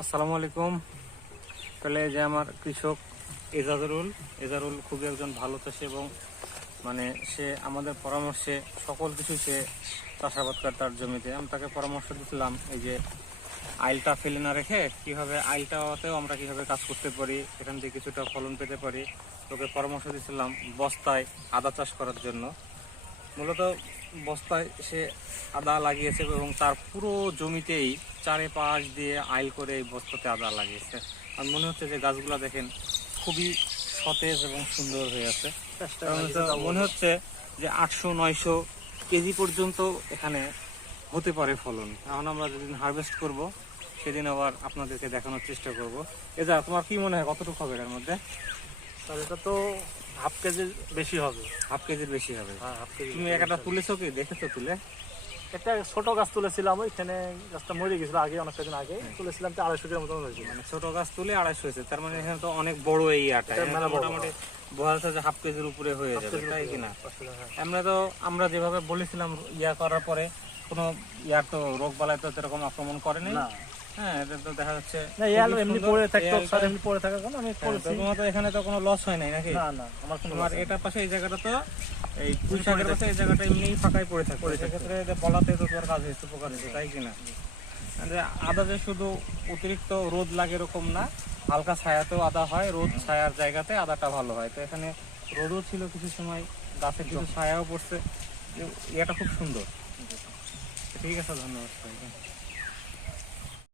আসসালামু আলাইকুম। তাহলে যে আমার কৃষক এজাজরুল এজারুল খুবই একজন ভালো চাষি এবং মানে সে আমাদের পরামর্শে সকল কিছু সে চাষাবাদ করে তার জমিতে। আমি তাকে পরামর্শ দিয়েছিলাম এই যে আইলটা ফেলে না রেখে কীভাবে আইলটাতেও আমরা কীভাবে কাজ করতে পারি, এখান থেকে কিছুটা ফলন পেতে পারি। তোকে পরামর্শ দিয়েছিলাম বস্তায় আদা চাষ করার জন্য। মূলত বস্তায় সে আদা লাগিয়েছে এবং তার পুরো জমিতেই চারে পাশ দিয়ে আইল করে এই বস্তাতে আদা লাগিয়েছে। আর মনে হচ্ছে যে গাছগুলো দেখেন খুবই সতেজ এবং সুন্দর হয়ে আছে। মনে হচ্ছে যে আটশো নয়শো কেজি পর্যন্ত এখানে হতে পারে ফলন। এখন আমরা যেদিন হারভেস্ট করব সেদিন আবার আপনাদেরকে দেখানোর চেষ্টা করব। এজা তোমার কি মনে হয় কতটুকু হবে এর মধ্যে? এটা তো হাফ কেজির বেশি হবে। হাফ কেজির বেশি হবে। হ্যাঁ হাফ কেজি তুমি একটা তুলেছো কি? দেখেছ তুলে? একটা ছোট গাছ তুলেছিলাম ওইখানে গাছটা মরে গেছিল আগে অনেকটা দিন আগে। তুলেছিলাম তো আড়াইশো গ্রাম মতন হয়েছিল মানে ছোট গাছ তুলে আড়াইশো হয়েছে তার মানে এখানে তো অনেক বড় এই আটা। মোটামুটি হাফ কেজির উপরে হয়ে যাবে তাই কিনা আমরা তো আমরা যেভাবে বলেছিলাম ইয়া করার পরে কোনো ইয়ার তো রোগ বালাই তো সেরকম আক্রমণ করেনি? হ্যাঁ এটা তো দেখা যাচ্ছে না ইয়াল এমনি পড়ে থাকতো স্যার এমনি পড়ে থাকার কারণে আমি হ্যাঁ, করেছি তোমার তো এখানে তো কোনো লস হয় নাই নাকি? না না আমার কোনো তোমার loss এটার পাশে এই জায়গাটা তো এই পুঁই শাকের পাশে এই জায়গাটা এমনি ফাঁকাই পড়ে থাকে সেক্ষেত্রে বলাতে তো তোমার কাজ হয়েছে উপকার হয়েছে তাই কিনা? আদা যে শুধু অতিরিক্ত রোদ লাগে এরকম না হালকা ছায়াতেও আদা হয় রোদ ছায়ার জায়গাতে আদাটা ভালো হয়। তো এখানে রোদও ছিল কিছু সময় গাছের কিছু ছায়াও পড়ছে। ইয়েটা খুব সুন্দর। ঠিক আছে ধন্যবাদ।